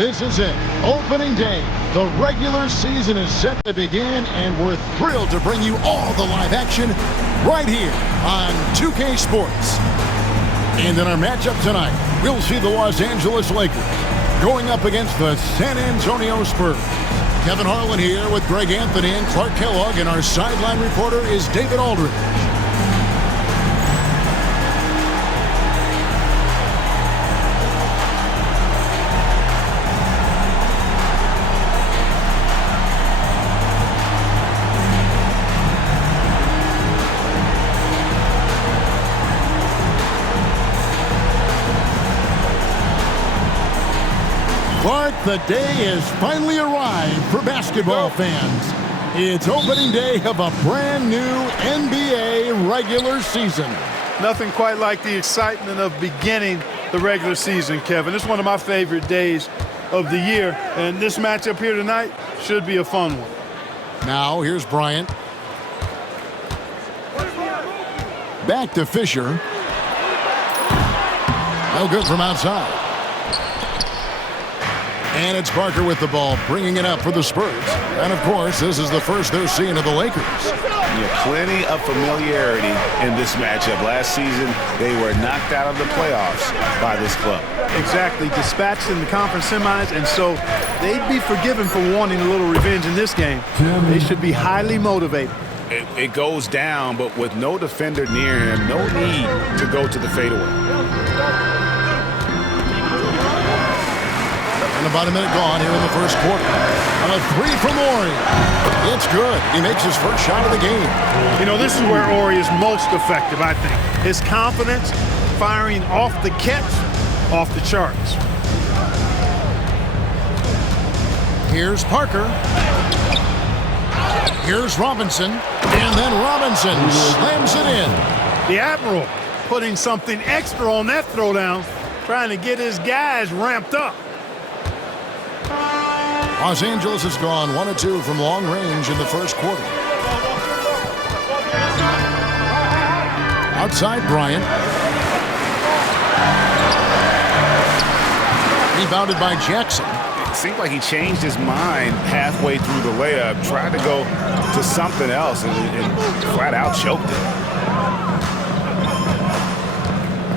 This is it, opening day. The regular season is set to begin, and we're thrilled to bring you all the live action right here on 2K Sports. And in our matchup tonight, we'll see the Los Angeles Lakers going up against the San Antonio Spurs. Kevin Harlan here with Greg Anthony and Clark Kellogg, and our sideline reporter is David Aldridge. Clark, the day has finally arrived for basketball fans. It's opening day of a brand new NBA regular season. Nothing quite like the excitement of beginning the regular season, Kevin. It's one of my favorite days of the year, and this matchup here tonight should be a fun one. Now, here's Bryant. Back to Fisher. No good from outside. And it's Parker with the ball, bringing it up for the Spurs. And, of course, this is the first they're seeing of the Lakers. Yeah, plenty of familiarity in this matchup. Last season, they were knocked out of the playoffs by this club. Exactly. Dispatched in the conference semis, and so they'd be forgiven for wanting a little revenge in this game. They should be highly motivated. It goes down, but with no defender near him, no need to go to the fadeaway. And about a minute gone here in the first quarter. And a three from Horry. It's good. He makes his first shot of the game. You know, this is where Horry is most effective, I think. His confidence, firing off the catch, off the charts. Here's Parker. Here's Robinson. And then Robinson slams it in. The Admiral putting something extra on that throwdown, trying to get his guys ramped up. Los Angeles has gone 1 of 2 from long range in the first quarter. Outside Bryant. Rebounded by Jackson. It seemed like he changed his mind halfway through the layup, tried to go to something else, and flat out choked it.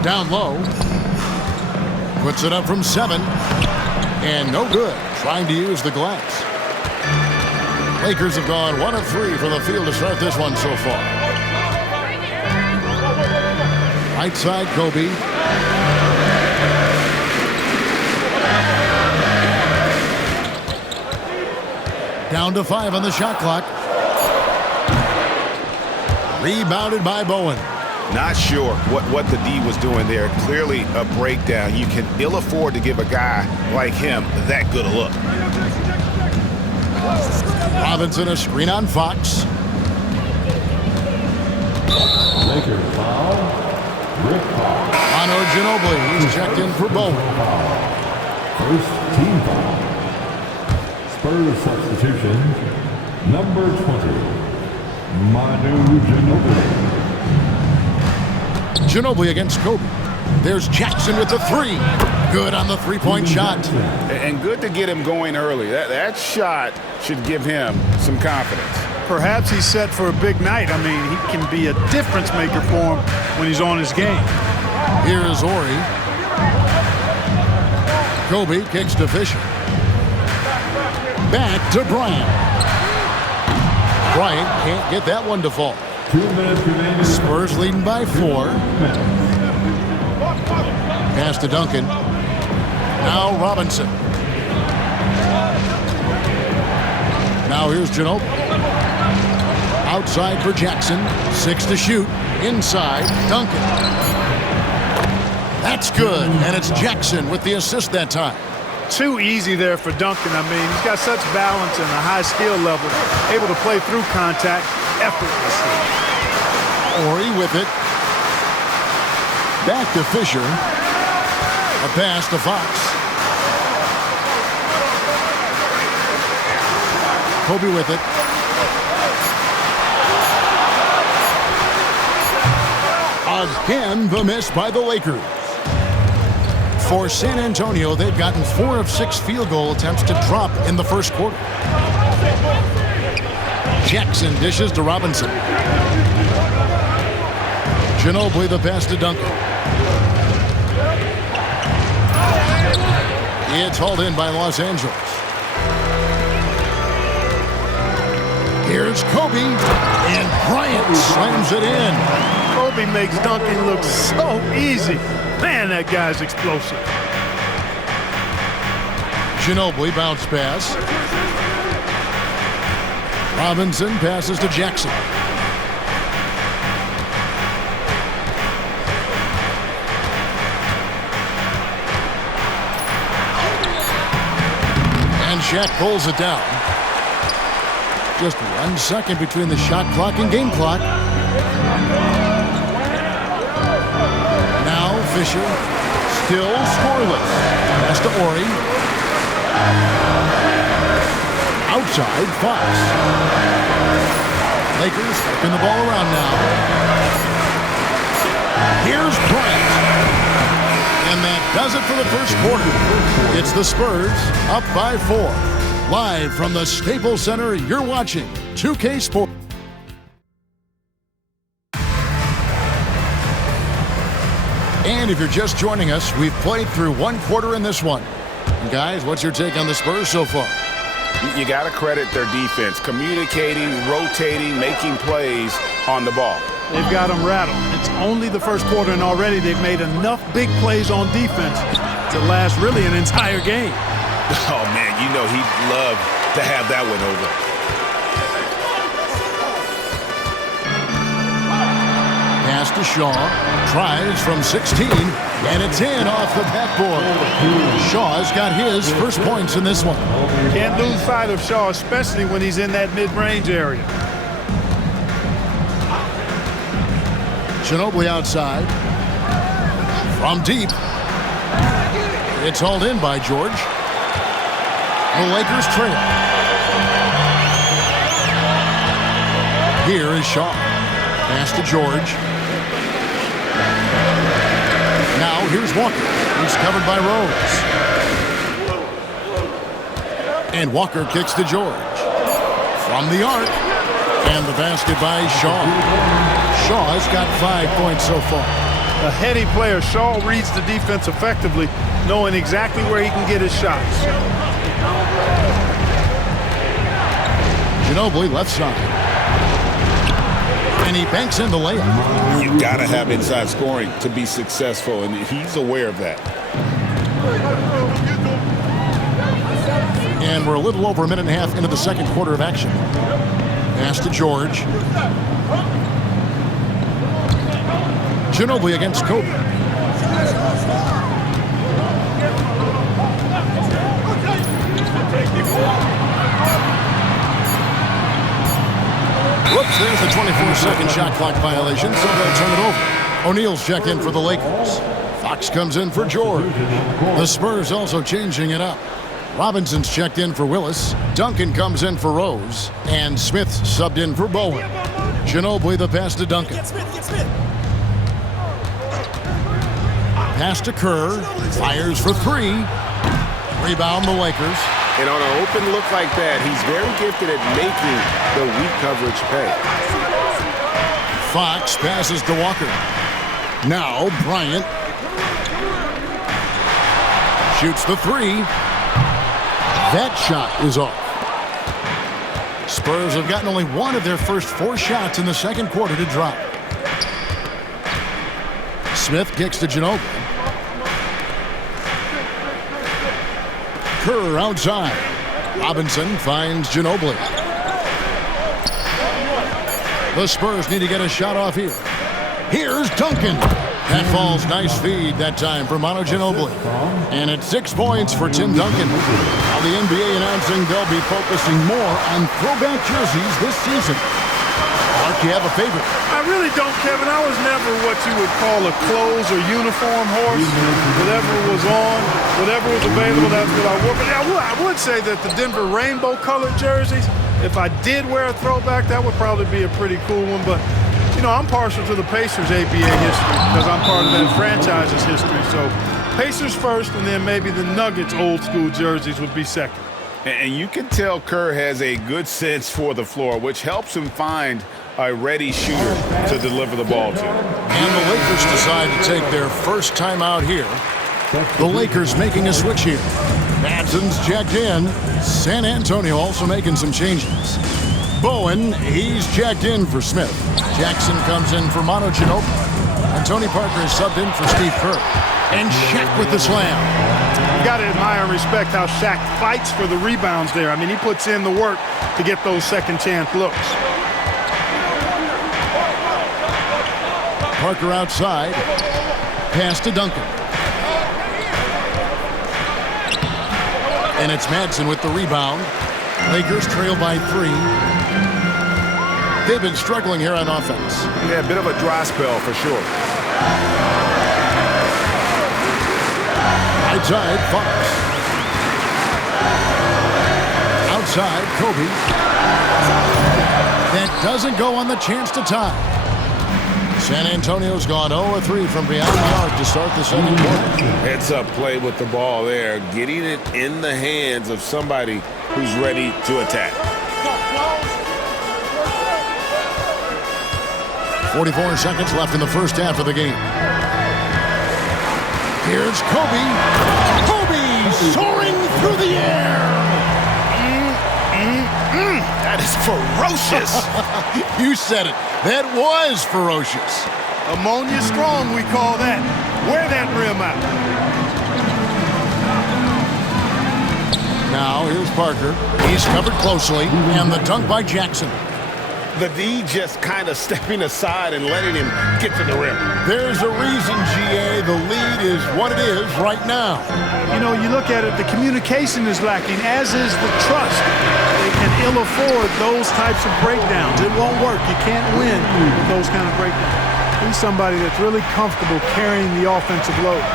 Down low. Puts it up from 7. And no good. Trying to use the glass. Lakers have gone 1 of 3 from the field to start this one so far. Right side, Kobe. Down to 5 on the shot clock. Rebounded by Bowen. Not sure what the D was doing there. Clearly a breakdown. You can ill afford to give a guy like him that good a look. Robinson a screen on Fox. Lakers foul. Rick Fox. Manu Ginobili. He's checked in for Bowen. First team foul. Spurs substitution. Number 20. Manu Ginobili. Ginobili against Kobe. There's Jackson with the 3. Good on the three-point shot. And good to get him going early. That shot should give him some confidence. Perhaps he's set for a big night. I mean, he can be a difference maker for him when he's on his game. Here is Horry. Kobe kicks to Fisher. Back to Bryant. Bryant can't get that one to fall. 2 minutes remaining. Spurs leading by 4. Pass to Duncan. Now Robinson. Now here's Ginobili. Outside for Jackson. 6 to shoot. Inside, Duncan. That's good, and it's Jackson with the assist that time. Too easy there for Duncan. I mean, he's got such balance and a high skill level, able to play through contact effortlessly. Horry with it. Back to Fisher. A pass to Fox. Kobe with it. Again, the miss by the Lakers. For San Antonio, they've gotten 4 of 6 field goal attempts to drop in the first quarter. Jackson dishes to Robinson. Ginobili the pass to Duncan. It's hauled in by Los Angeles. Here's Kobe, and Bryant slams it in. Kobe makes Duncan look so easy. Man, that guy's explosive. Ginobili bounce pass. Robinson passes to Jackson. And Shaq pulls it down. Just 1 second between the shot clock and game clock. Now Fisher, still scoreless. Pass to Ori. Outside, Fox. Lakers flipping the ball around now. Here's Bryant. And that does it for the first quarter. It's the Spurs up by 4. Live from the Staples Center, you're watching 2K Sports. And if you're just joining us, we've played through 1 quarter in this one. And guys, what's your take on the Spurs so far? You got to credit their defense, communicating, rotating, making plays on the ball. They've got them rattled. It's only the first quarter, and already they've made enough big plays on defense to last really an entire game. Oh, man, you know he'd love to have that one over. Pass to Shaw. Tries from 16, and it's in off the backboard. Shaw's got his first points in this one. Can't lose sight of Shaw, especially when he's in that mid-range area. Ginobili outside. From deep. It's hauled in by George. The Lakers trail. Here is Shaw. Pass to George. Now here's Walker. He's covered by Rose. And Walker kicks to George. From the arc. And the basket by Shaw. Shaw's got 5 points so far. A heady player, Shaw reads the defense effectively, knowing exactly where he can get his shots. Ginobili left side. And he banks in the layup. You got to have inside scoring to be successful, and he's aware of that. And we're a little over a minute and a half into the second quarter of action. Pass to George. Ginobili against Kobe. Whoops, there's the 24-second shot clock violation, so they'll turn it over. O'Neal's checked in for the Lakers. Fox comes in for George. The Spurs also changing it up. Robinson's checked in for Willis. Duncan comes in for Rose. And Smith's subbed in for Bowen. Ginobili the pass to Duncan. Pass to Kerr. Fires for 3. Rebound the Lakers. And on an open look like that, he's very gifted at making the weak coverage pay. Fox passes to Walker. Now Bryant. Shoots the 3. That shot is off. Spurs have gotten only 1 of their first 4 shots in the second quarter to drop. Smith kicks to Ginobili. Kerr outside. Robinson finds Ginobili. The Spurs need to get a shot off here. Here's Duncan. That falls. Nice feed that time for Manu Ginobili. And it's 6 points for Tim Duncan. Now the NBA announcing they'll be focusing more on throwback jerseys this season. Mark, you have a favorite? I really don't, Kevin. I was never what you would call a clothes or uniform horse. Whatever was on, whatever was available, that's what I wore. But I would say that the Denver rainbow-colored jerseys, if I did wear a throwback, that would probably be a pretty cool one. But, you know, I'm partial to the Pacers' ABA history because I'm part of that franchise's history. So Pacers first, and then maybe the Nuggets old school jerseys would be second. And you can tell Kerr has a good sense for the floor, which helps him find a ready shooter to deliver the ball to. And the Lakers decide to take their first time out here. The Lakers making a switch here. Madson's checked in. San Antonio also making some changes. Bowen, he's checked in for Smith. Jackson comes in for Manu Ginobili. And Tony Parker is subbed in for Steve Kerr. And Shaq with the slam. You got to admire and respect how Shaq fights for the rebounds there. I mean, he puts in the work to get those second chance looks. Parker outside. Pass to Duncan. And it's Madsen with the rebound. Lakers trail by 3. They've been struggling here on offense. Yeah, a bit of a dry spell for sure. Outside, Fox. Outside, Kobe. That doesn't go on the chance to tie. San Antonio's gone 0-3 from beyond the arc to start the second quarter. Heads-up play with the ball there, getting it in the hands of somebody who's ready to attack. 44 seconds left in the first half of the game. Here's Kobe. Kobe soaring through the air. That is ferocious. You said it. That was ferocious. Ammonia strong, we call that. Wear that rim out. Now here's Parker. He's covered closely, and the dunk by Jackson. The D just kind of stepping aside and letting him get to the rim. There's a reason, GA, the lead is what it is right now. You know, you look at it, the communication is lacking, as is the trust. They can ill afford those types of breakdowns. It won't work. You can't win with those kind of breakdowns. He's somebody that's really comfortable carrying the offensive load.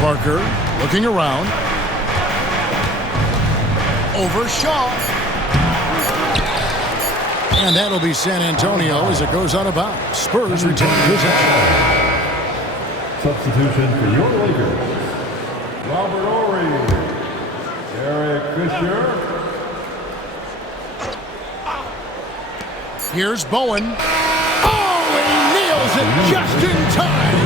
Parker looking around. Over Shaw. And that'll be San Antonio as it goes out of bounds. Spurs retain possession. Substitution for your Lakers. Robert Horry. Derek Fisher. Here's Bowen. Oh, he nails it just in time.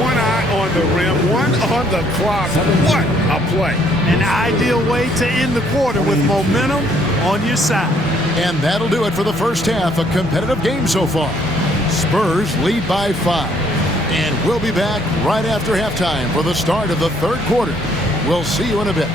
One eye on the rim, one on the clock. What a play. An ideal way to end the quarter with momentum on your side. And that'll do it for the first half. A competitive game so far. Spurs lead by 5. And we'll be back right after halftime for the start of the third quarter. We'll see you in a bit.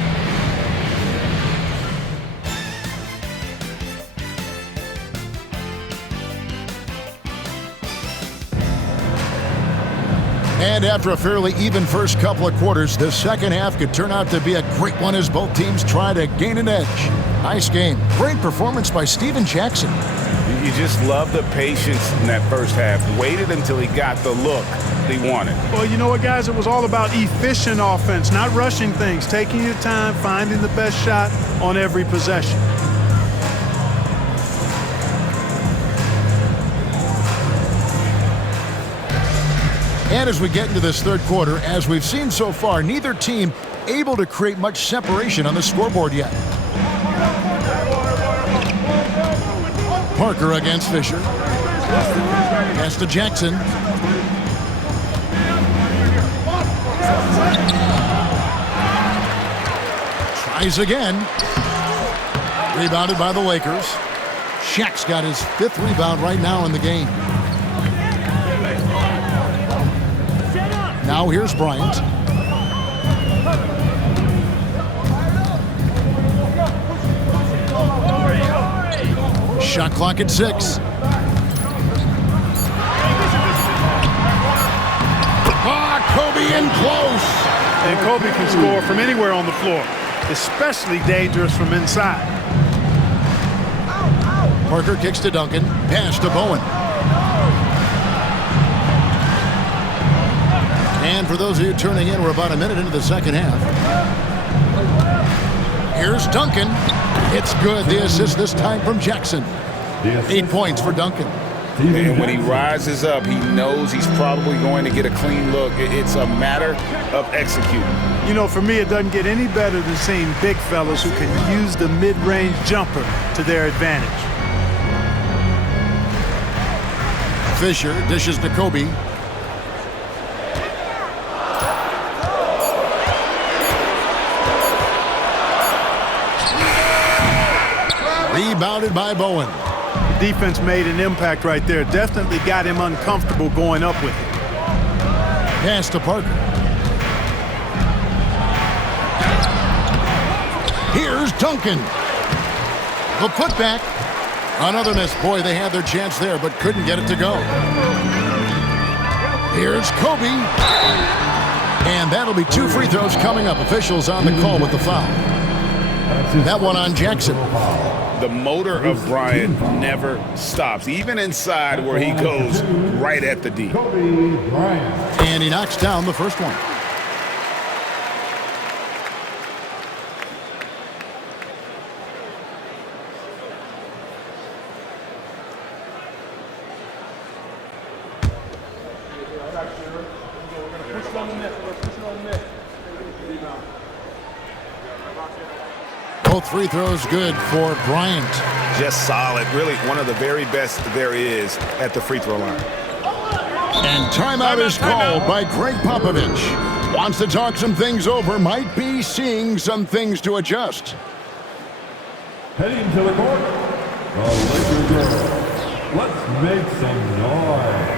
And after a fairly even first couple of quarters, the second half could turn out to be a great one as both teams try to gain an edge. Nice game. Great performance by Stephen Jackson. You just love the patience in that first half. Waited until he got the look he wanted. Well, you know what, guys? It was all about efficient offense, not rushing things, taking your time, finding the best shot on every possession. And as we get into this third quarter, as we've seen so far, neither team able to create much separation on the scoreboard yet. Parker against Fisher. Pass to Jackson. Tries again. Rebounded by the Lakers. Shaq's got his 5th rebound right now in the game. Now here's Bryant. Shot clock at 6. Kobe in close. And Kobe can score from anywhere on the floor, especially dangerous from inside. Parker kicks to Duncan. Pass to Bowen. And for those of you tuning in, we're about a minute into the second half. Here's Duncan. It's good. The assist this time from Jackson. 8 points for Duncan. And when he rises up, he knows he's probably going to get a clean look. It's a matter of executing. You know, for me, it doesn't get any better than seeing big fellas who can use the mid-range jumper to their advantage. Fisher dishes to Kobe. Rebounded by Bowen. Defense made an impact right there. Definitely got him uncomfortable going up with it. Pass to Parker. Here's Duncan. The putback. Another miss. Boy, they had their chance there, but couldn't get it to go. Here's Kobe. And that'll be 2 free throws coming up. Officials on the call with the foul. That one on Jackson. The motor of Bryant never stops, even inside where he goes right at the D. Kobe Bryant. And he knocks down the first one. Both free throws good for Bryant. Just solid. Really one of the very best there is at the free throw line. And timeout is called by Greg Popovich. Wants to talk some things over. Might be seeing some things to adjust. Heading to the court, the Laker girls. Let's make some noise.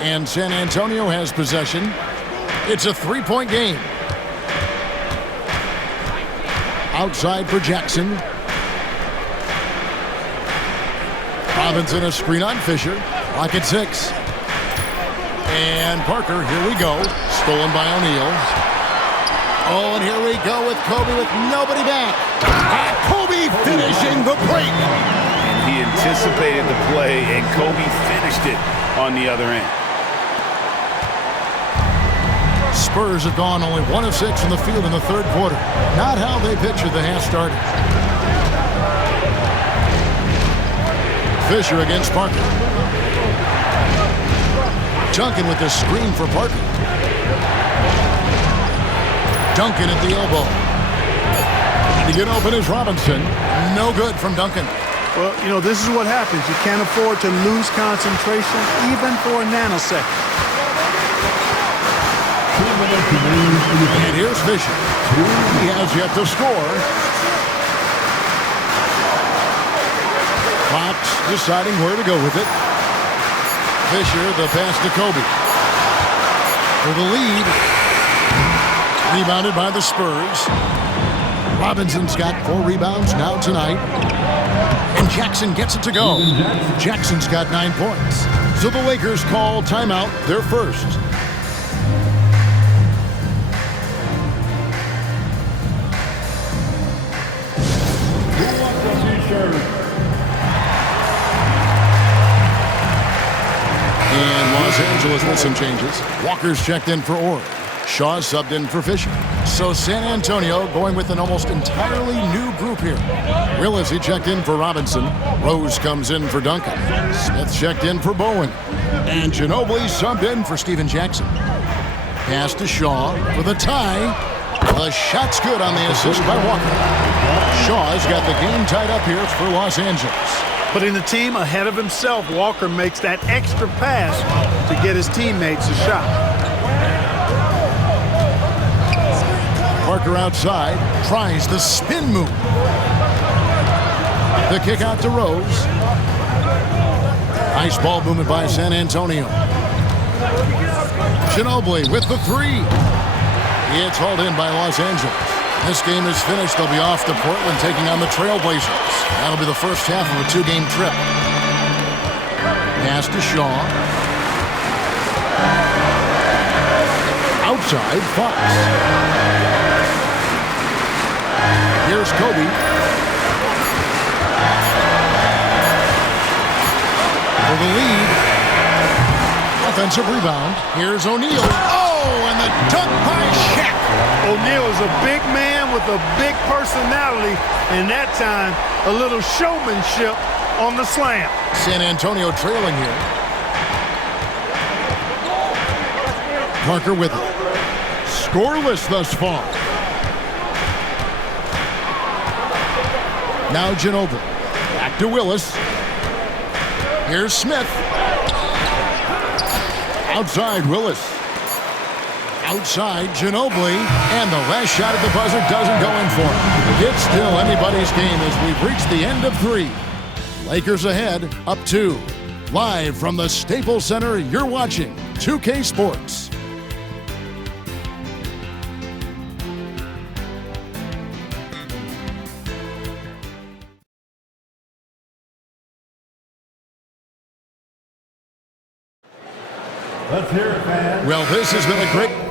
And San Antonio has possession. It's a 3-point game. Outside for Jackson. Robinson a screen on Fisher. Clock at 6. And Parker, here we go. Stolen by O'Neal. Oh, and here we go with Kobe with nobody back. And Kobe finishing the break. And he anticipated the play, and Kobe finished it on the other end. Spurs have gone only 1 of 6 from the field in the third quarter. Not how they pictured the half started. Fisher against Parker. Duncan with the screen for Parker. Duncan at the elbow. To get open is Robinson. No good from Duncan. Well, you know, this is what happens. You can't afford to lose concentration even for a nanosecond. And here's Fisher. He has yet to score. Fox deciding where to go with it. Fisher, the pass to Kobe. For the lead. Rebounded by the Spurs. Robinson's got 4 rebounds now tonight. And Jackson gets it to go. Jackson's got 9 points. So the Lakers call timeout, their first. And Los Angeles with some changes. Walker's checked in for Orr. Shaw subbed in for Fisher. So San Antonio going with an almost entirely new group here. Willesee checked in for Robinson. Rose comes in for Duncan. Smith checked in for Bowen. And Ginobili subbed in for Stephen Jackson. Pass to Shaw for the tie. The shot's good on the assist by Walker. Shaw's got the game tied up here for Los Angeles. Putting the team ahead of himself, Walker makes that extra pass to get his teammates a shot. Parker outside, tries the spin move. The kick out to Rose. Nice ball movement by San Antonio. Ginobili with the three. It's hauled in by Los Angeles. This game is finished. They'll be off to Portland taking on the Trailblazers. That'll be the first half of a two-game trip. Pass to Shaw. Outside, Fox. Here's Kobe. For the lead. Offensive rebound. Here's O'Neal. Oh, and the dunk by Shaq. O'Neal is a big man with a big personality, and that time, a little showmanship on the slam. San Antonio trailing here. Parker with it. Scoreless thus far. Now Ginobili. Back to Willis. Here's Smith. Outside Willis. Outside Ginobili. And the last shot at the buzzer doesn't go in for him. It's still anybody's game as we've reached the end of 3. Lakers ahead, up 2. Live from the Staples Center, you're watching 2K Sports. Let's hear it, fans. Well, this has been a great...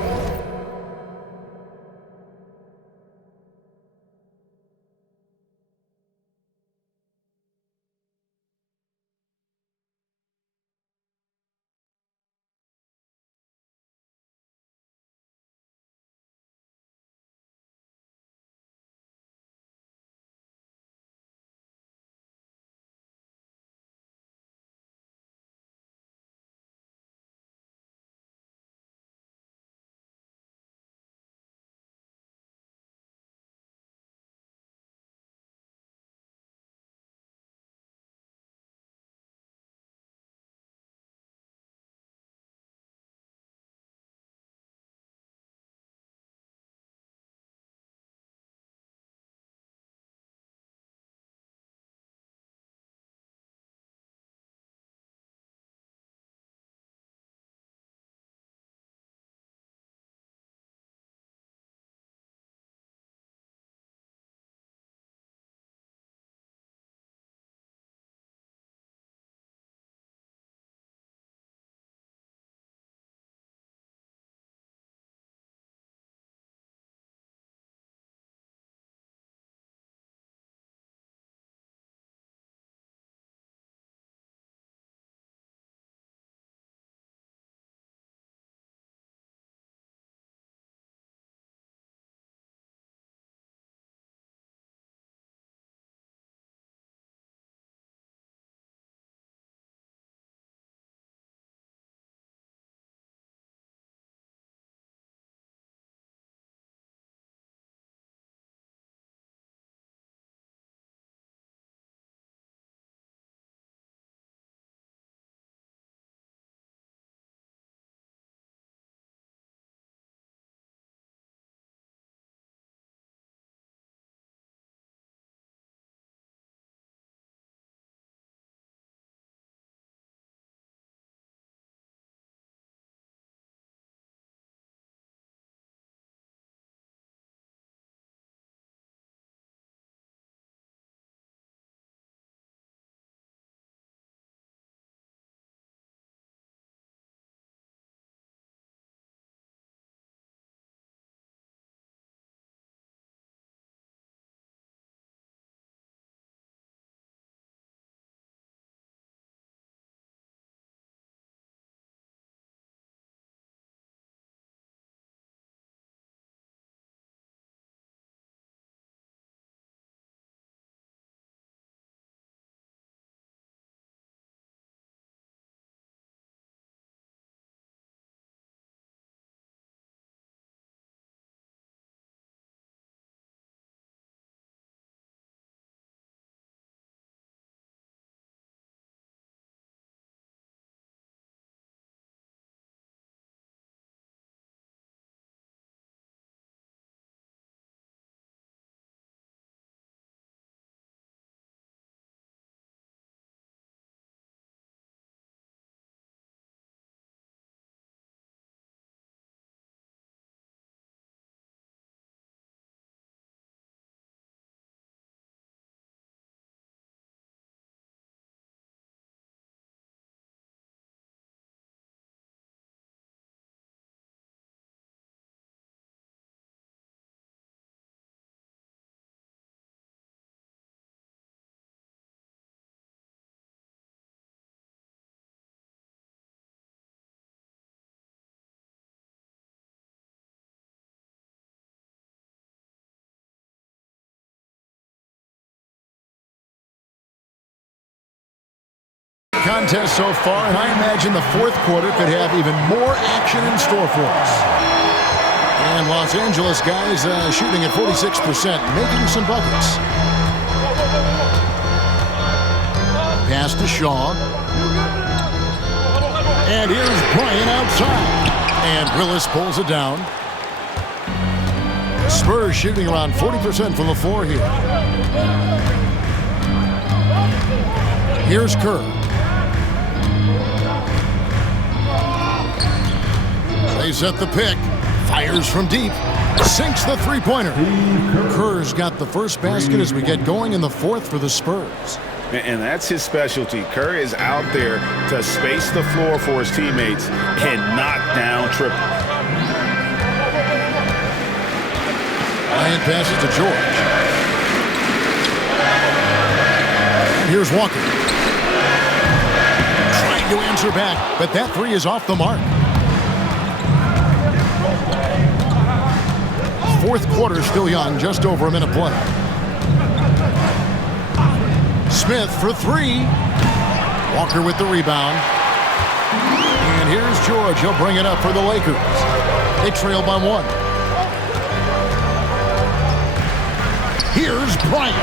contest so far, and I imagine the fourth quarter could have even more action in store for us. And Los Angeles guys shooting at 46%, making some buckets. Pass to Shaw. And here's Bryant outside. And Willis pulls it down. Spurs shooting around 40% from the floor here. Here's Kerr. They set the pick. Fires from deep. Sinks the three-pointer. Kerr's got the first basket as we get going in the fourth for the Spurs. And that's his specialty. Kerr is out there to space the floor for his teammates and knock down triples. Bryant passes to George. And here's Walker. Trying to answer back, but that three is off the mark. Fourth quarter still young, just over a minute play. Smith for three. Walker with the rebound. And here's George. He'll bring it up for the Lakers. They trail by one. Here's Bryant.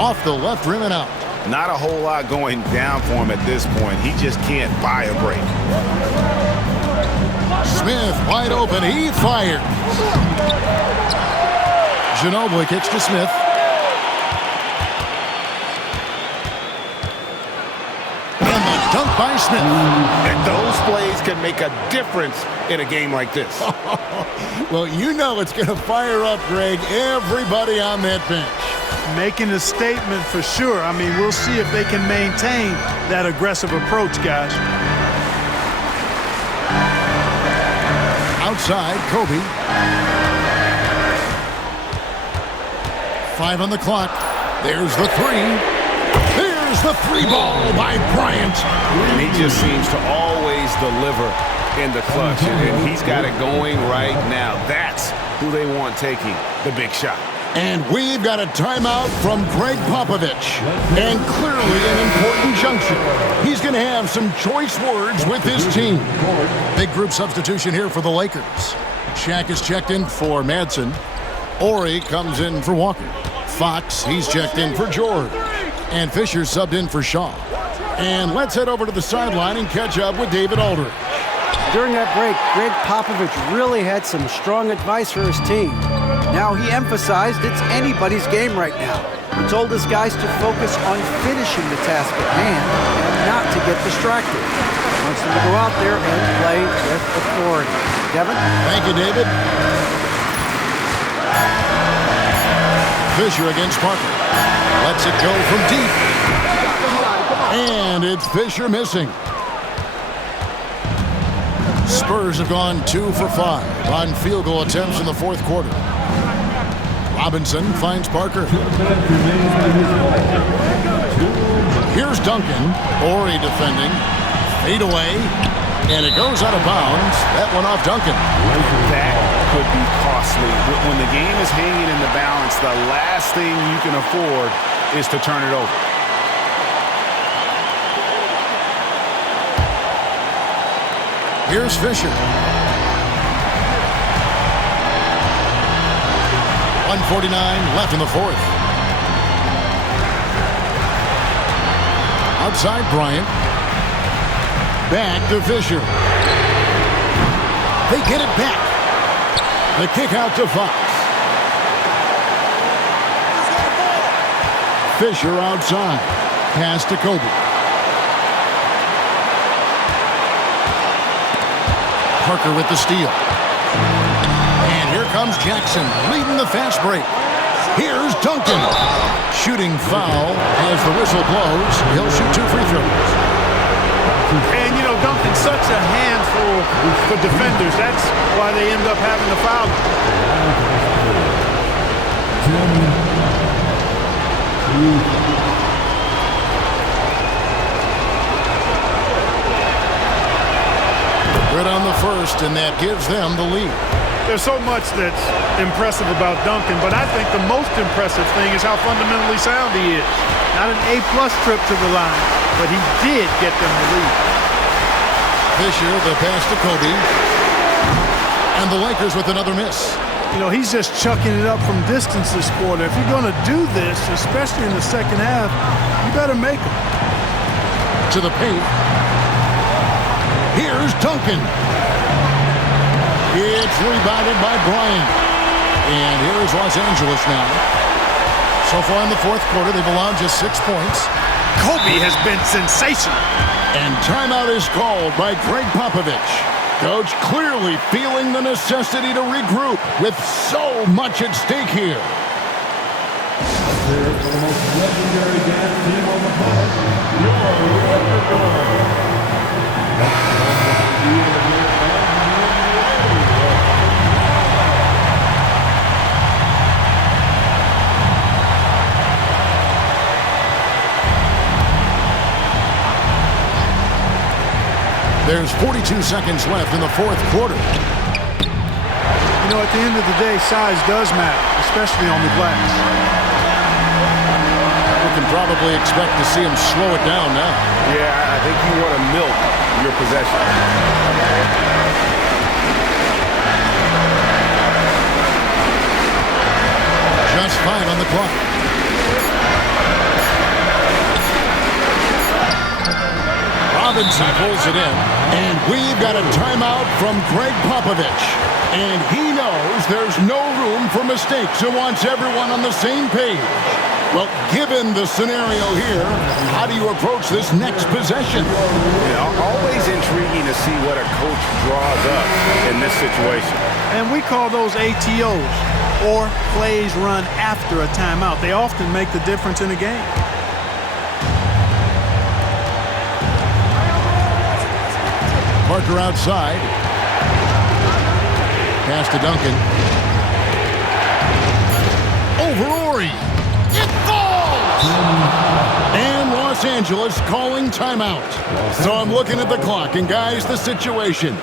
Off the left rim and out. Not a whole lot going down for him at this point. He just can't buy a break. Smith wide open. He fires. Ginobili kicks to Smith. And the dunk by Smith. And those plays can make a difference in a game like this. Well, you know it's going to fire up, Greg, everybody on that bench. Making a statement for sure. I mean, we'll see if they can maintain that aggressive approach, guys. Outside, Kobe. 5 on the clock. There's the three. There's the three ball by Bryant. And he just seems to always deliver in the clutch. And he's got it going right now. That's who they want taking the big shot. And we've got a timeout from Greg Popovich. And clearly an important juncture. He's going to have some choice words with his team. Big group substitution here for the Lakers. Shaq is checked in for Madsen. Ori comes in for Walker. Fox, he's checked in for George. And Fisher subbed in for Shaw. And let's head over to the sideline and catch up with David Aldridge. During that break, Greg Popovich really had some strong advice for his team. Now, he emphasized it's anybody's game right now. He told his guys to focus on finishing the task at hand and not to get distracted. He wants them to go out there and play with authority. Kevin? Thank you, David. Fisher against Parker. Lets it go from deep. And it's Fisher missing. Spurs have gone 2 for 5 on field goal attempts in the fourth quarter. Robinson finds Parker. Here's Duncan. Ori defending. Fade away. And it goes out of bounds. That one off Duncan. That could be costly. When the game is hanging in the balance, the last thing you can afford is to turn it over. Here's Fisher. 1:49 left in the fourth. Outside Bryant. Back to Fisher. They get it back. The kick out to Fox. Fisher outside. Pass to Kobe. Parker with the steal. And here comes Jackson leading the fast break. Here's Duncan. Shooting foul as the whistle blows. He'll shoot 2 free throws. And, you know, Duncan's such a handful for defenders. That's why they end up having to foul him. Good on the first. assist, and that gives them the lead. There's so much that's impressive about Duncan, but I think the most impressive thing is how fundamentally sound he is. Not an A-plus trip to the line, but he did get them the lead. Fisher, the pass to Kobe. And the Lakers with another miss. You know, he's just chucking it up from distance this quarter. If you're going to do this, especially in the second half, you better make them. To the paint. Here's Duncan. It's rebounded by Bryant. And here is Los Angeles now. So far in the fourth quarter, they've allowed just 6 points. Kobe has been sensational. And timeout is called by Greg Popovich. Coach clearly feeling the necessity to regroup with so much at stake here. Here for the most legendary dance team on the planet, your Laker Girls. There's 42 seconds left in the fourth quarter. You know, at the end of the day, size does matter, especially on the glass. You can probably expect to see him slow it down now. Yeah, I think you want to milk your possession. Just 5 on the clock. Robinson pulls it in, and we've got a timeout from Greg Popovich. And he knows there's no room for mistakes and wants everyone on the same page. Well, given the scenario here, how do you approach this next possession? Yeah, always intriguing to see what a coach draws up in this situation. And we call those ATOs, or plays run after a timeout. They often make the difference in a game. Parker outside. Pass to Duncan. Over Ori. It falls! And Los Angeles calling timeout. So I'm looking at the clock, and guys, the situation.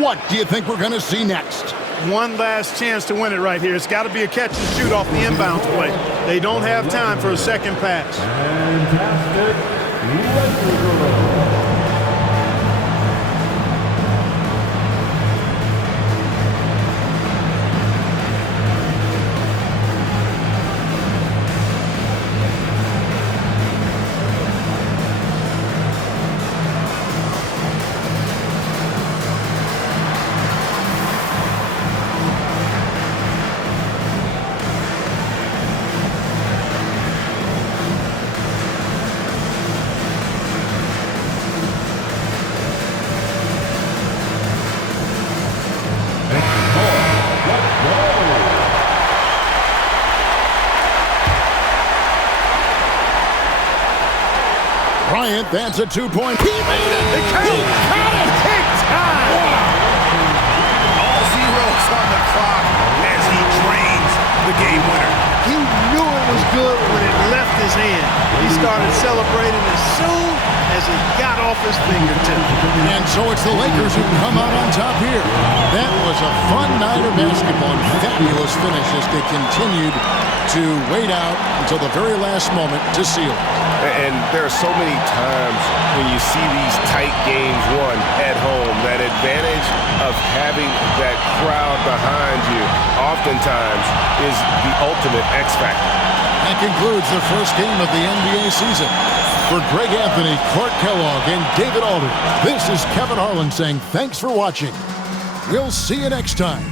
What do you think we're going to see next? One last chance to win it right here. It's got to be a catch and shoot off the inbounds play. They don't have time for a second pass. Fantastic. Laker Girls. Bryant, that's a 2-point. He made it! He got it! Big time! All zeros on the clock as he drains the game winner. He knew it was good when it left his hand. He started celebrating as soon as it got off his fingertip. And so it's the Lakers who come out on top here. That was a fun night of basketball and fabulous finish as they continued to wait out until the very last moment to seal it. And there are so many times when you see these tight games won at home, that advantage of having that crowd behind you oftentimes is the ultimate X factor. That concludes the first game of the NBA season. For Greg Anthony, Clark Kellogg, and David Alden, this is Kevin Harlan saying thanks for watching. We'll see you next time.